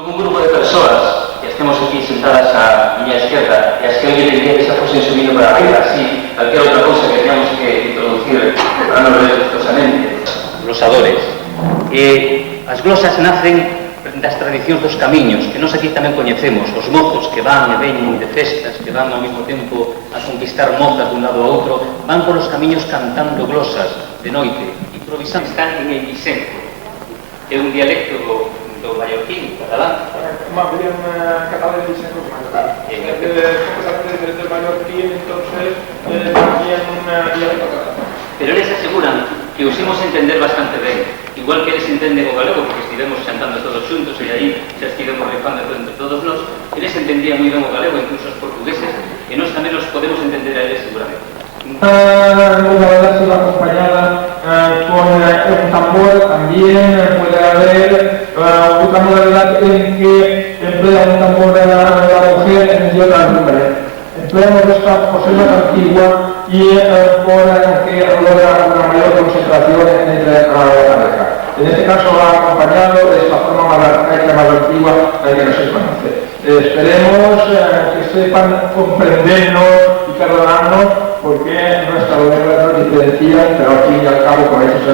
Somos un grupo de persoas que estemos aquí sentadas á miña esquerda e as que hoxe diría que xa fosen subindo para arriba, así, calquera outra cousa que teníamos que introducir para non ver gustosamente. Glosadores. As glosas nacen das tradicións dos camiños, que nós aquí tamén coñecemos, os mozos que van e veñen de festas, que van ao mesmo tempo a conquistar mozas dun lado a outro, van polos camiños cantando glosas de noite, improvisando. Están en el Vicento, é un dialecto do mallorquín, catalán. Más bien catalán y Vicento que mallorquín. Desde el mallorquín, entonces, también un dialecto catalán. Pero eles aseguran que os imos entender bastante ben, igual que eles entenden o galego, porque estivemos xantando todos xuntos e aí xa estivemos rifando entre todos nós, eles entendían moi ben o galego, incluso os portugueses, e nós tamén os podemos entender a eles seguramente. La verdad se va acompañada con un tambor, también puede haber otra modalidad en que emplea un tambor de la mujer y otra el hombre. Empleamos esta por ser más antigua y por que logra una mayor concentración entre la pareja. En este caso va acompañado de esta forma más arcaica, más antigua que no se conoce. Esperemos que sepan comprendernos y perdonarnos porque nuestra lengua nos diferencia, pero al fin y al cabo con eso se...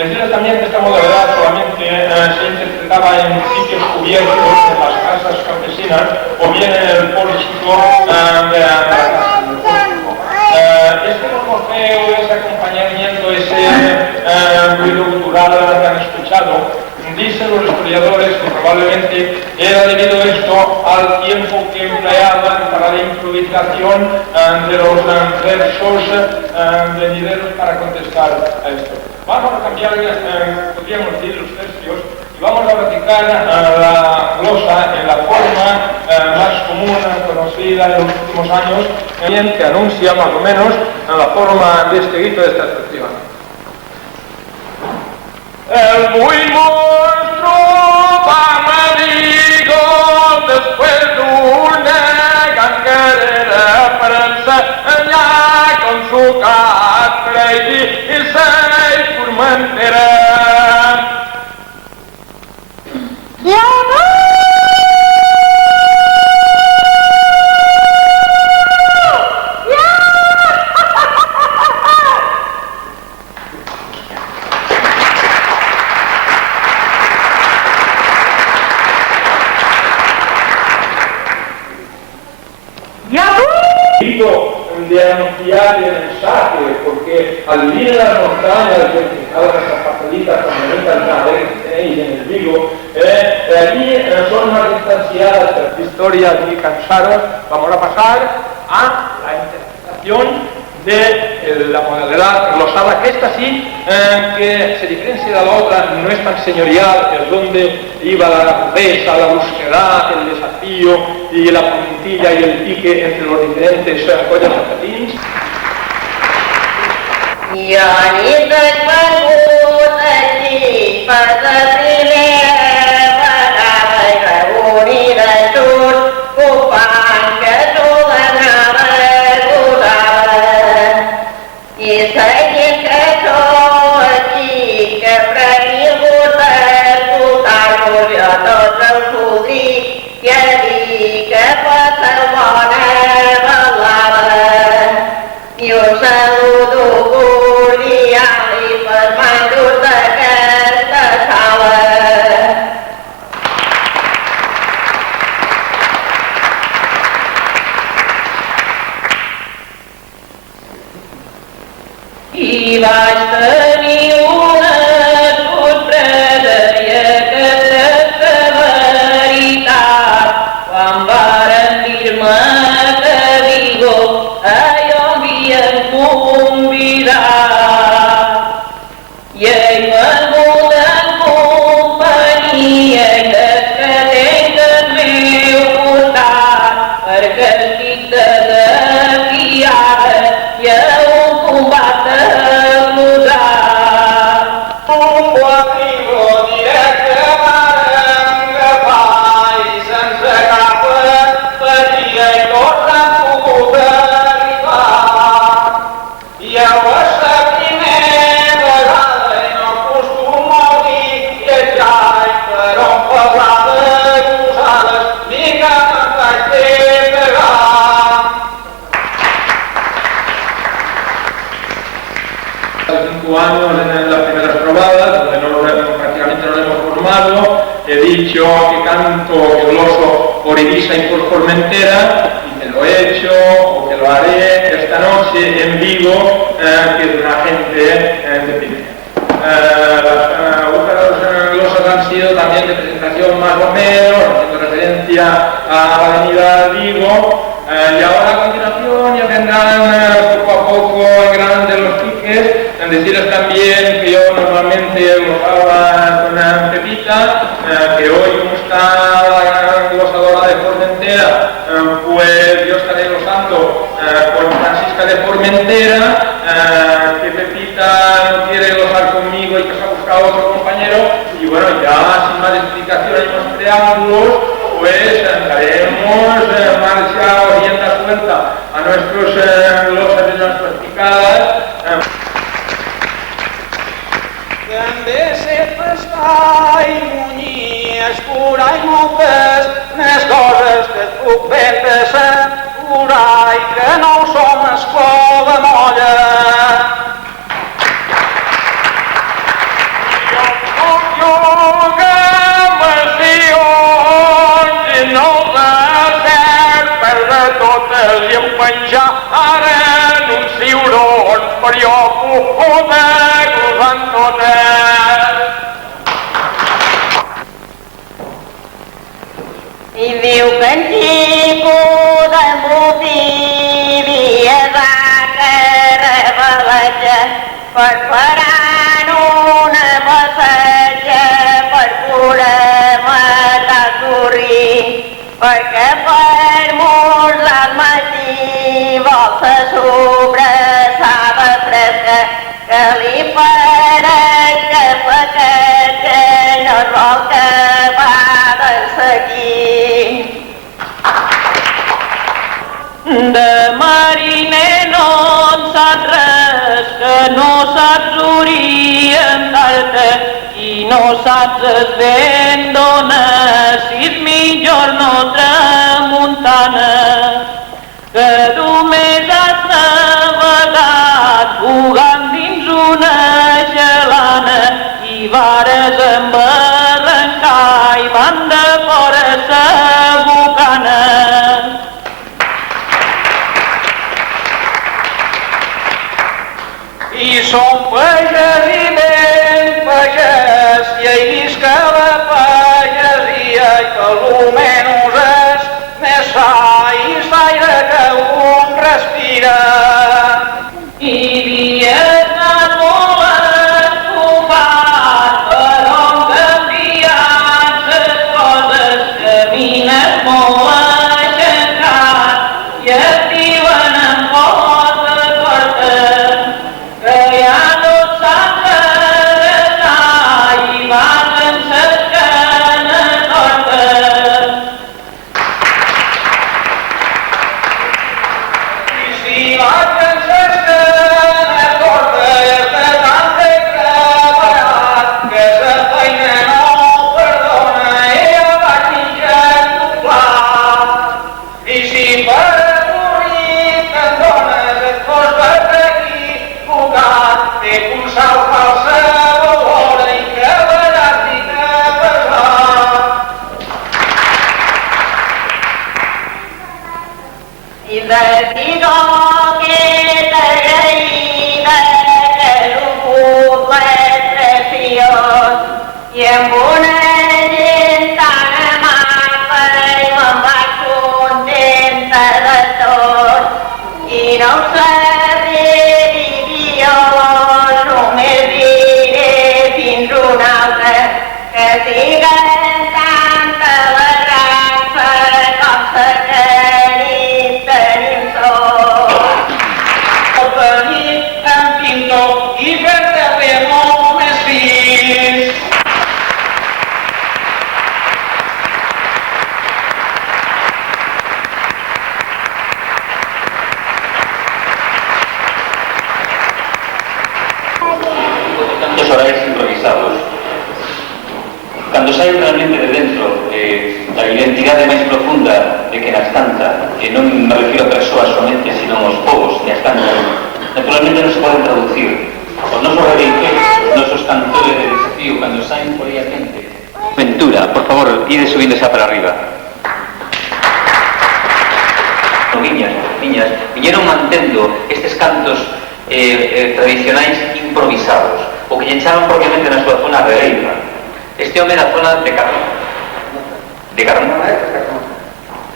Deciros también que esta modalidad solamente se interpretaba en sitios cubiertos, en las casas campesinas o bien en el pórtico de la casa. Este gorgojeo, ese acompañamiento, ese ruido gutural que han escuchado, dicen los historiadores que probablemente era debido esto al tiempo que empleaban para la improvisación de los versos venideros para contestar a esto. Vamos a cambiar, podríamos decir, los tercios y vamos a practicar la glosa en la forma más común, conocida en los últimos años, que anuncia más o menos la forma de este grito de esta expresión. El muy monstruo pamadigo después de una ganguera prensa ya con su catre y se furmentera. De anunciar el mensaje, porque al vivir en las montañas, identificadas esas parcelitas tan bonitas que tenéis en el Vigo, allí son más distanciadas las historias y cansaron. Vamos a pasar a la interpretación de la modalidad glosada, que esta sí, que se diferencia de la otra, no es tan señorial, es donde iba la pesa, la brusquedad, el desafío y la puntilla y el pique entre los diferentes collas zapatines. Yo saludo cordial y informado, he dicho que canto el oso por Ibiza y por Formentera, y que lo he hecho o que lo haré esta noche en Vigo, que es una gente de primera. Las losas han sido también de presentación más o menos, haciendo referencia a la avenida Vigo, y ahora a continuación ya vendrán poco a poco en grande los tickets. Deciros también que yo normalmente gozaba con Pepita, que hoy como está la gozadora de Formentera, pues yo estaré gozando con Francisca de Formentera, que Pepita no quiere gozar conmigo y que se ha buscado otro compañero, y bueno, ya sin más explicaciones y más preámbulos, pues daremos marcha o rienda suelta a nuestros losas y nuestras picadas. També sempre està i munyir, escurar i moltes més coses que et puc ben assegurar i que no som esclor de molla. Jo que m'estions i no desert perdre totes i em penjar ara en un ciuron per jo poder cruzant totes. I diu que en xico de motivi es va carrebalatge per parar una passatge per poder matar corrir, perquè per molts al matí vol se sobrassada fresca que li pareix que paquet que no es vol que va de seguir. De mariner no en saps res, que no saps orientar-te i no saps el vent d'ona, si és millor no tramuntana, que només has navegat bugant dins una gelana i vares embarrancar i van de fora sa bocana. I som pagès i ben pagès, i he vist que la pagesia i que almenys és més sa i l'aire que un respira. I dies anat molt enfocat, però han canviat les coses, camines molt aixecat i et diuen en cosa corta que ja no saps adreçar i vas en cercana torta. I si vaig en cercana torta és de tant de preparat que sa feina no perdona i ja vaig injectar. I si per avorrit en dones et fos per equivocat, té un salt qualsevol hora i treballar i treballar. I decido que t'agraïda que l'ho puc preciós i amb una gent tan amable i me'n vaig contenta de tot i no ho sabré dir jo, només diré fins una altra que siguen tanta la raça com sa que tenim tots. El tenir en pinto i fer-te fer molt més fills. Tantos horarios improvisados. Cando sai realmente de dentro da identidade máis profunda de que nas canta, que non me refiro a persoas somente, sino aos povos que as cantan, naturalmente non se poden traducir. Os nosos rebeiteiros, os nosos cantores de desafío, cando saen por aí a gente, ayuda. Por favor, ide subindo xa para arriba. Viñas, viñeron mantendo estes cantos tradicionais improvisados, o que lle echaban propiamente na súa zona releiva. Este home na zona de Carmona,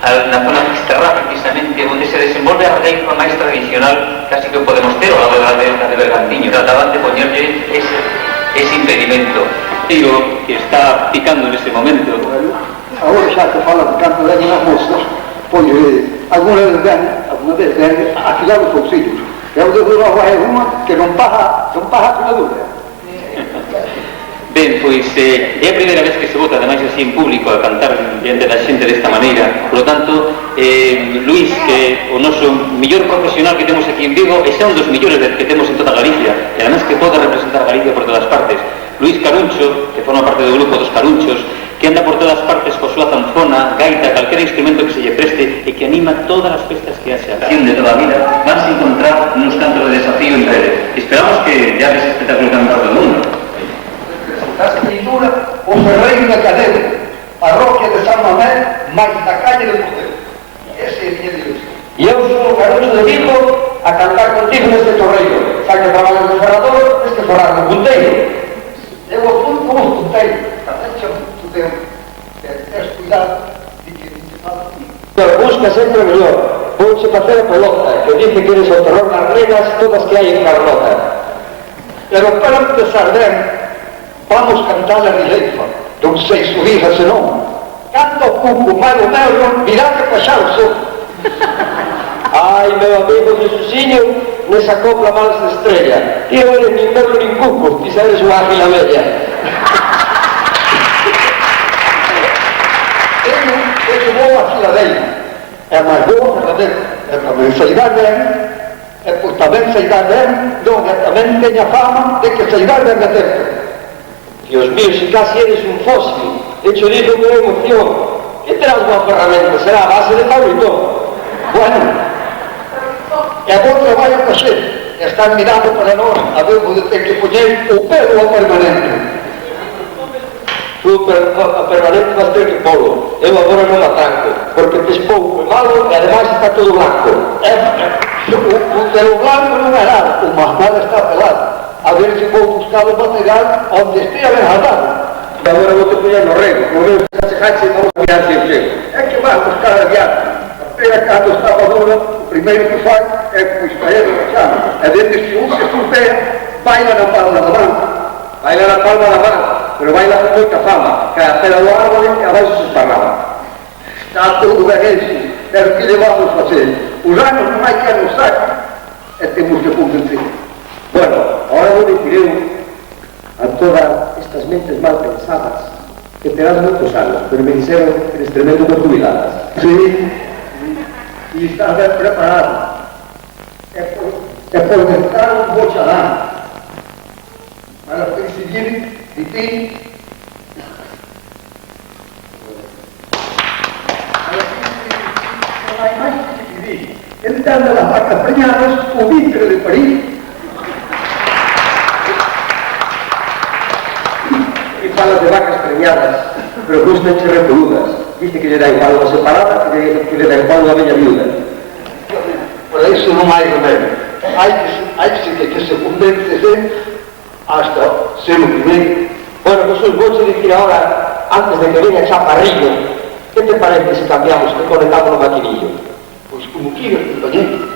na zona fisterrá, precisamente, onde se desenvolve a releiva máis tradicional casi que podemos ter ao lado da de Bergantiño. Trataban de poñerlle ese impedimento. Digo que está picando neste momento. Agora xa que fala de canto de nas moscas, pois alguna vez ven a afilar os bolsillos. E o de Durao é unha que non paga a dúvida. Ben, pois é a primeira vez que se vota, ademais así en público, a cantar diante da xente desta maneira. Por lo tanto, Luís, que o noso millor profesional que temos aquí en Vigo, e xa un dos millores que temos en toda Galicia, e además que pode representar a Galicia por todas partes. Luís Caruncho, que forma parte do grupo dos Carunchos, que anda por todas partes coa súa zanfona, gaita, calquera instrumento que se lle preste e que anima todas as festas que haxe. A acción de toda a vida van a encontrar nos cantos de desafío en breve. Esperamos que ya ves espectáculo cantado do mundo. Esta pintura, o Ferreiro da Cadena, parroquia de San Mamés, máis da calle de Portero. Ese é o día de hoxe. E eu sou o Caruncho de Vigo a cantar contigo neste torreiro. Xa que traballas no ferrador, tens que ferrar no punteiro. Eu apunto como os punteiros. Atención, tu tens cuidado de que non te fala aquí. Pero busca sempre o mellor. Vouche facer a pelota, que dice que eres o terror nas regas todas que hai en Carlota. Pero para empezar ben, vamos cantar a Rileifa. Non sei subirla senón. Canto cuco, malo meu, mirate pa xa o sol. Ai, meu amigo Jesusinho, nesa copla mal se estrella. Tío, eres nin merlo nin cuco, ti sabes unha águila bella. Eu vou a Filadeira. É máis boa para ver. É para me saidar ben. É por tamén saidar ben, donde tamén teña fama de que saidar ben de tempo. Dios mío, se casi eres un fósil, hecho disso con emoción. Que terás unha ferramenta? Será a base de Pablo e todo. Bueno, é bom traballo para xente. Están mirando para nós, a ver onde ten que poñer o pelo ao permanente. A permanente vas ter que polo. Eu agora non a tranco, porque tes pouco e malo e ademais está todo blanco. O pelo blanco non é nada, o más nada está pelado. A ver se vou buscar o material onde estea ben atado. E agora vou te poñer no rego, o meu cache vamos a mirar se o chego. É que vas buscar a diante. A pera cando está madura, o primeiro que fai é pois traer o chamo. E dende se un se estupea, baila na palma da mão. Baila na palma da mão, pero baila con moita fama, que a pera do árbol que abaixo se esparraba. Está todo ben hecho, pero que levamos a facer? Os anos non hai que nos sacar, e temos que convencer. Bueno, ahora vou dicir a todas estas mentes mal pensadas que terás moitos anos, pero me dixeron que eres tremendo con jubiladas. Sí, e estás ben preparado. É por entrar un bochalán para perseguir de ti non hai máis que decidir. Entrando las vacas preñadas, o vintre de París. Falas de vacas preñadas, pero gustan-che repoludas. Dice que lle dá igual unha separada que lle dá igual unha bella viuda. Por iso non hai remedio. Hai que se convence hasta ser o primeiro. Bueno, Jesús, vou te dicir ahora, antes de que venga Chaparrillo, que te parece se cambiamos, que conectamos no maquinillo? Pois como quieras, compañero.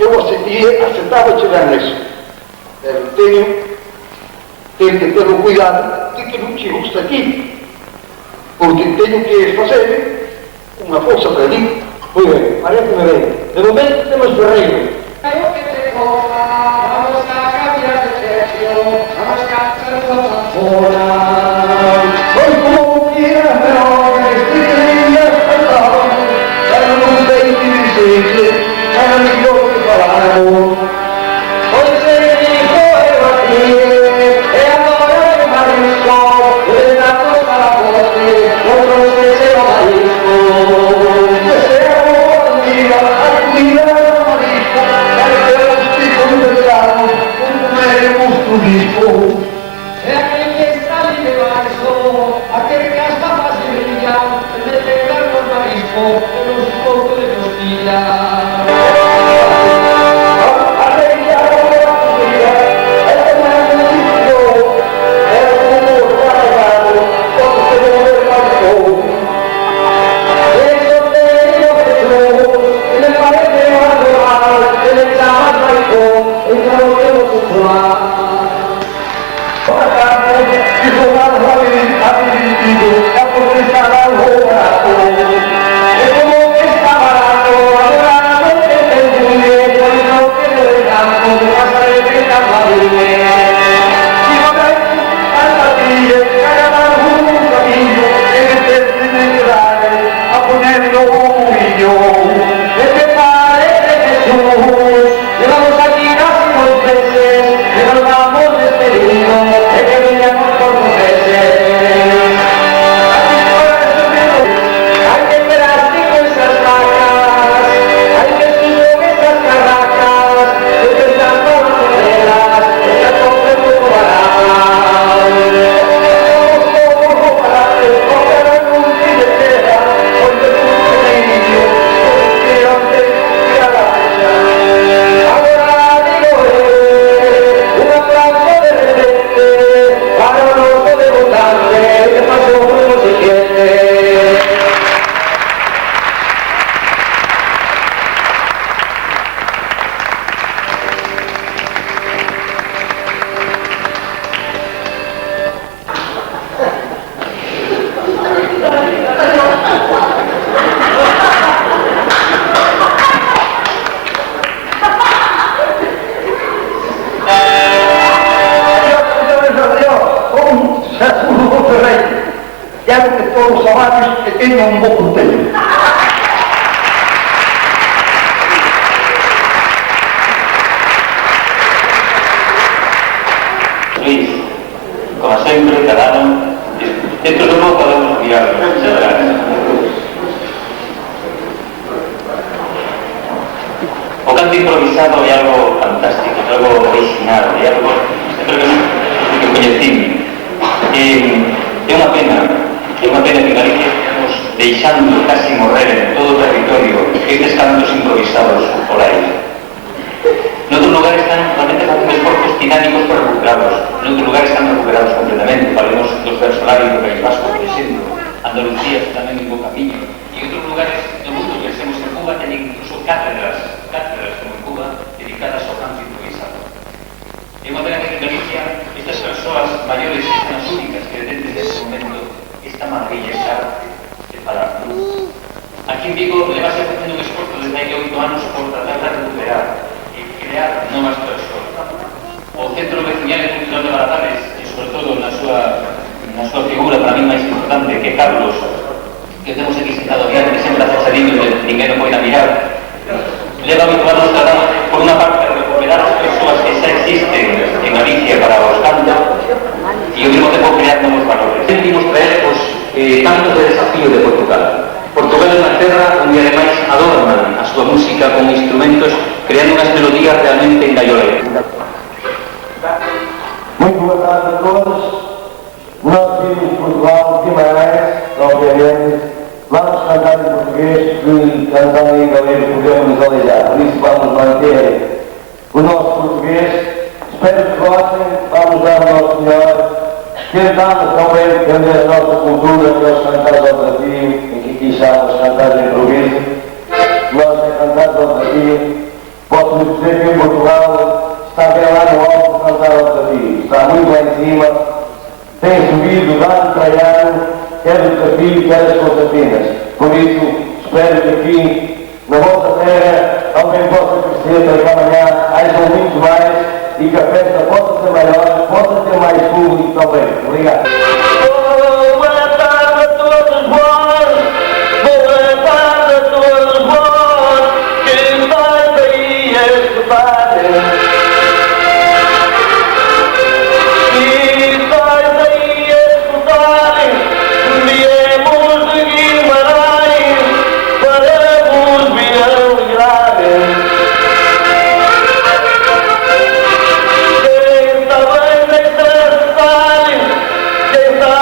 Eu aceptaba chegar neso. Pero teño que ter o cuidado de que non che gusta aquí, porque teño que facer unha forza para ti. Moi ben, pareceme ben. De momento temos Ferreiro. Vamos a cambiar de sexo, vamos a cantar todos fora. Soy como quieras, pero vestirme espantado, pero non sei que dicirte, para mi yo que falamos. Hoy se dijo el vacío, É aquele que está quero que todos os salários que tenham um bom conteúdo. Luis, como sempre, cada ano, dentro do pouco podemos guiar, xa verás. O canto improvisado é algo fantástico, é algo original, é algo que coñecín. É unha pena que en Galicia estamos deixando casi morrer en todo o territorio estes cantos improvisados por aí. Noutros lugares están realmente facendo esforzos titánicos para recuperarlos, noutros lugares están recuperados completamente. Falemos dos versolarios do País Vasco, por exemplo. Andalucía tamén en bo camiño. E outros lugares do mundo, pensemos en Cuba, teñen incluso cátedras como en Cuba, dedicadas ao canto improvisado. É unha pena que en Galicia estas persoas maiores son as únicas que detenten neste momento esta maravilla, esta arte de falar. Aquí en Vigo levase facendo un esforzo desde hai 8 anos por tratar de recuperar e crear novas persoas. O Centro Veciñal e Cultural de Baratares, e sobre todo na súa figura para mí máis importante, que Carlos, que temos aquí sentado diante, que sempre hace salido de ninguén o poida mirar, leva habituados tratando, por unha parte, a recuperar as persoas que xa existen en Galicia para os cantos e ao mesmo tempo crear novos valores. Sentimos traer os cantos de desafío de Portugal. Portugal é unha terra onde ademais adornan a súa música con instrumentos creando unhas melodías realmente engaioleiras. Muito boa tarde a todos. Nós vimos de Portugal, Guimarães, obviamente. Vamos cantar em português, que cantando em galego podemos nos aleijar. Por isso vamos manter o nosso português. Espero que gostem, vamos dar o nosso melhor. Tentamos também defender a nossa cultura, que é os cantares ao desafio, em que aqui chamamos cantares de improviso. Nós é cantares ao desafio. Posso dizer que em Portugal está bem lá no alto cantar ao desafio. Está muito lá em cima, tem subido ano para ano, quer o desafio, quer as concertinas. Por isso, espero que aqui, na vossa terra, alguém possa crescer para que amanhã hajam muito mais e que a festa possa ser maior, possa ter mais público também. Obrigado. Boa tarde a todos vós, boa tarde a todos vós, que estáis aí a escutar. Quem está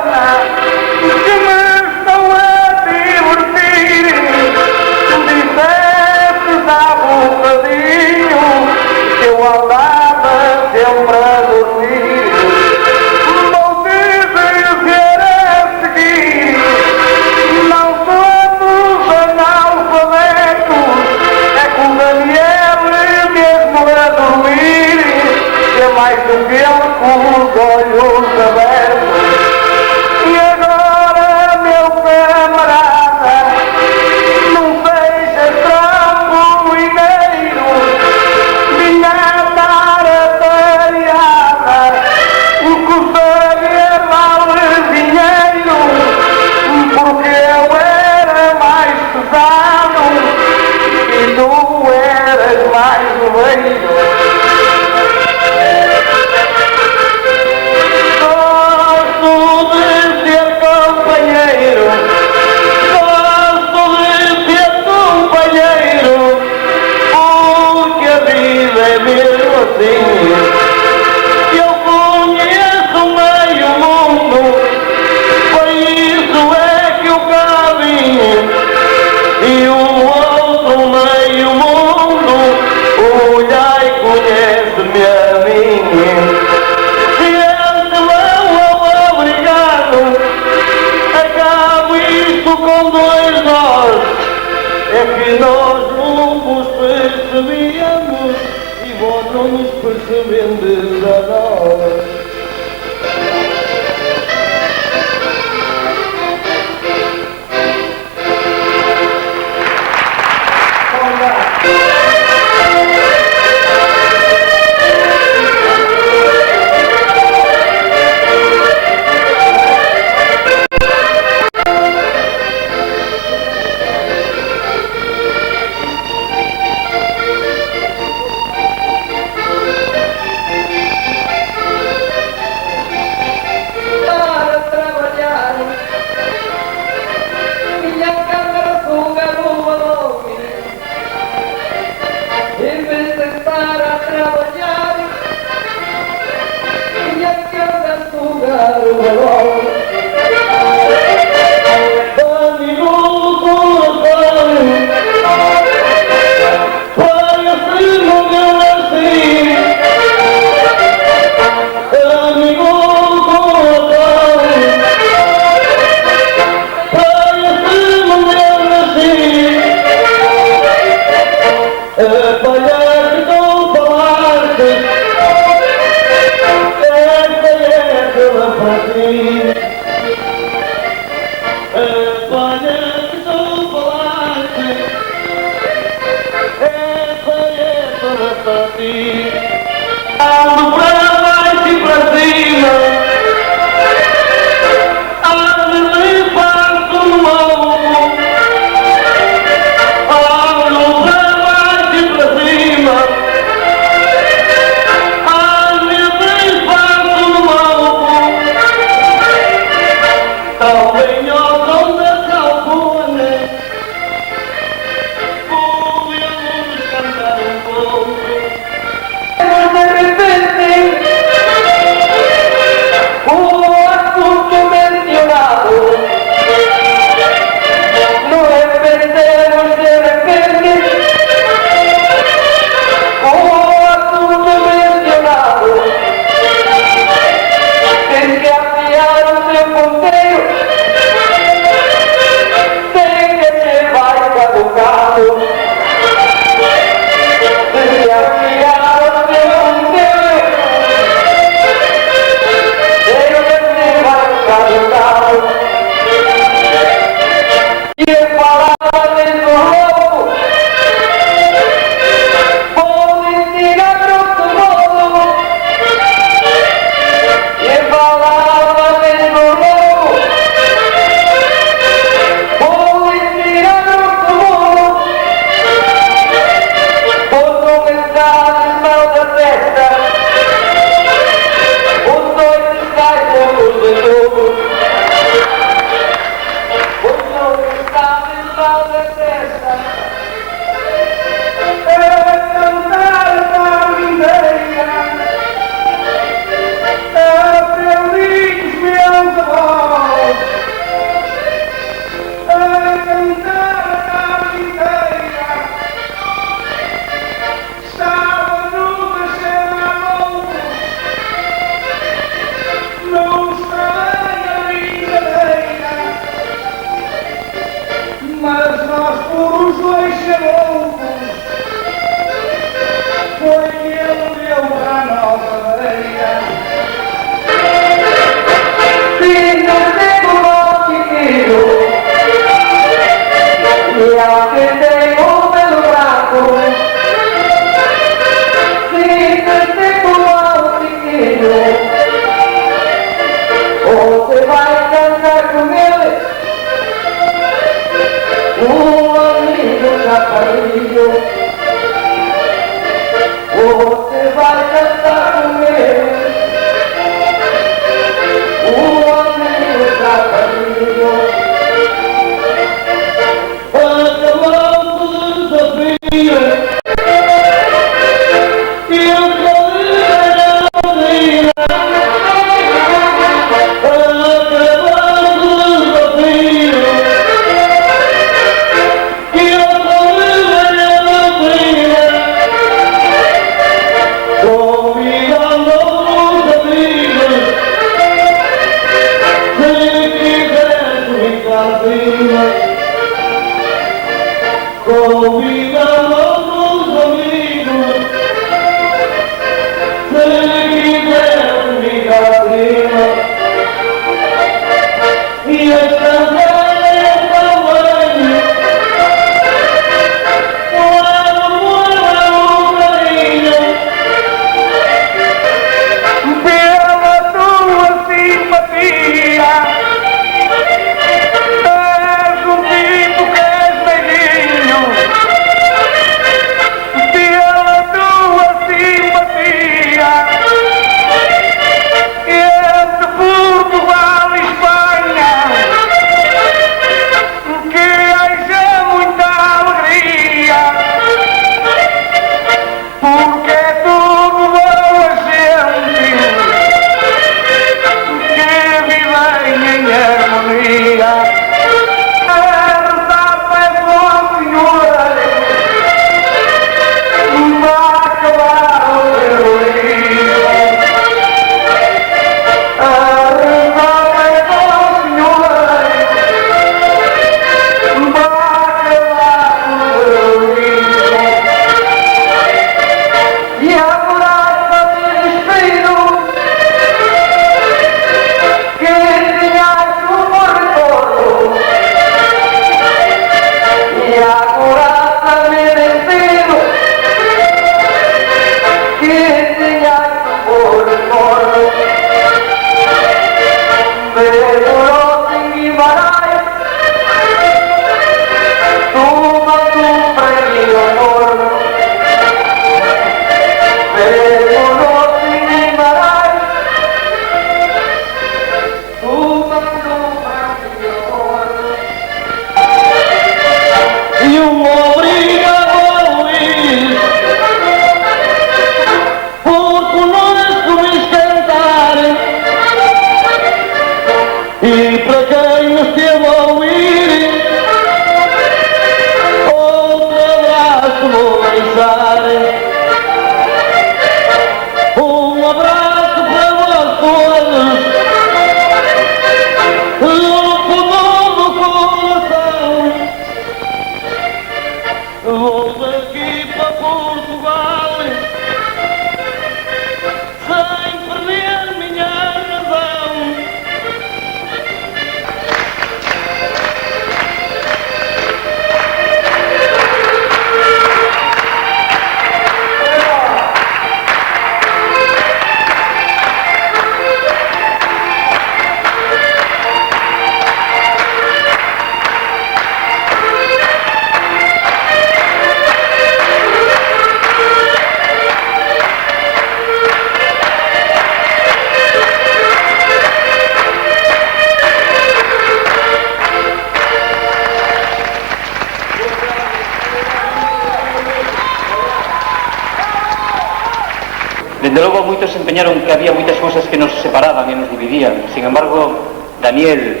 Dende logo, moitos se empeñaron que había moitas cousas que nos separaban e nos dividían. Sin embargo, Daniel,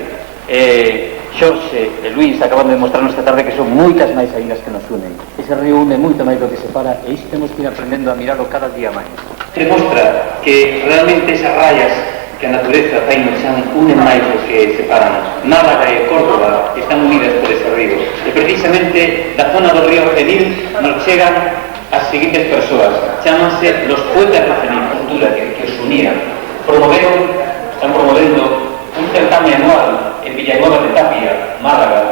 Xorxe e Luís acaban de demostrarnos esta tarde que son moitas máis aindas que nos unen. Ese río une moito máis do que separa e isto temos que ir aprendendo a mirarlo cada día máis. Demostra que realmente esas rayas que a natureza fai no chan unen máis do que separan. Málaga e Córdoba están unidas por ese río. E precisamente da zona do río Genil nos chegan as seguintes persoas. Chámanse los poetas de Genil, cultura que os unía. Están promovendo un certame anual en Villanueva de Tapia, Málaga,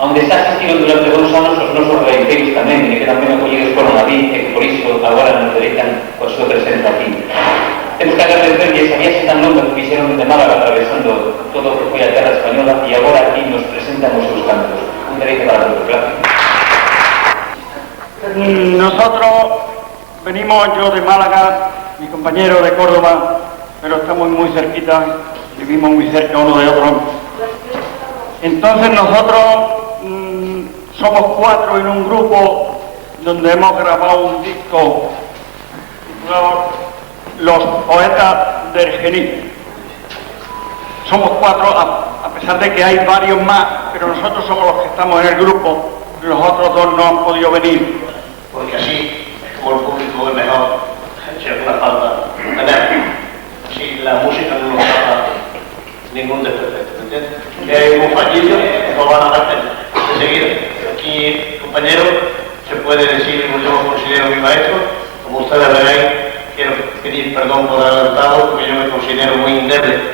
onde se asistiron durante 2 anos os nosos reiteiros tamén, e que tamén acollidos foron a mí, e que por iso agora nos deleitan coa súa presenza aquí. Temos que agradecerles a viaxe tan longa que fixeron desde Málaga atravesando todo o que foi a terra española e agora aquí nos presentan os seus cantos. Un deleite para todos. Gracias. Nosotros venimos, yo de Málaga, mi compañero de Córdoba, pero estamos muy cerquita, vivimos muy cerca uno de otro. Entonces nosotros somos 4 en un grupo donde hemos grabado un disco titulado Los Poetas del Genil. Somos 4, a pesar de que hay varios más, pero nosotros somos los que estamos en el grupo, los otros 2 no han podido venir. Porque así, como el público es mejor, si alguna falta, si la música no nos da ningún desperfecto, ¿me entiendes? Que hay un fallillo, no van a darte enseguida. Aquí, compañero, se puede decir, yo lo considero mi maestro, como ustedes veréis, quiero pedir perdón por adelantado, porque yo me considero muy endeble.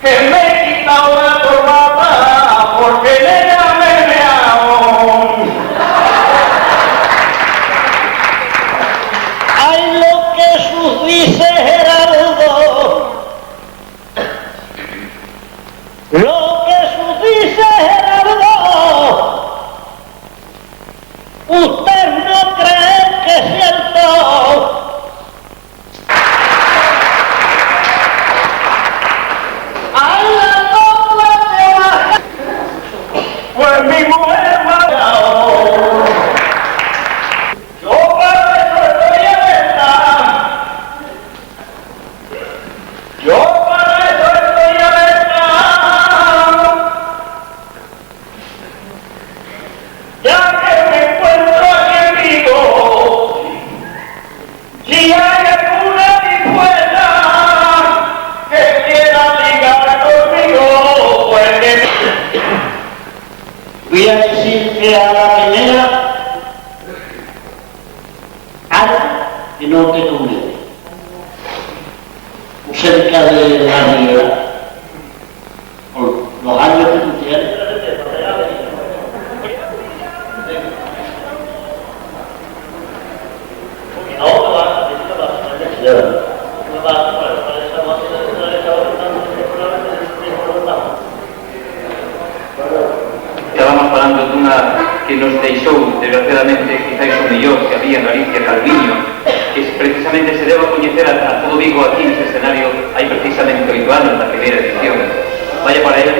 Que me he quitado la corbata porque en ella me he meado. voy a decir que a la primera algo que no te conviene. Cerca de la realidad, por los años que tú tienes. Estábamos falando dunha que nos deixou, desgraciadamente, quizáis o mellor que había en Galicia, Calviño, que precisamente se debe a coñecer a todo Vigo aquí neste escenario hai precisamente 8 anos na primeira edición. Vaya para él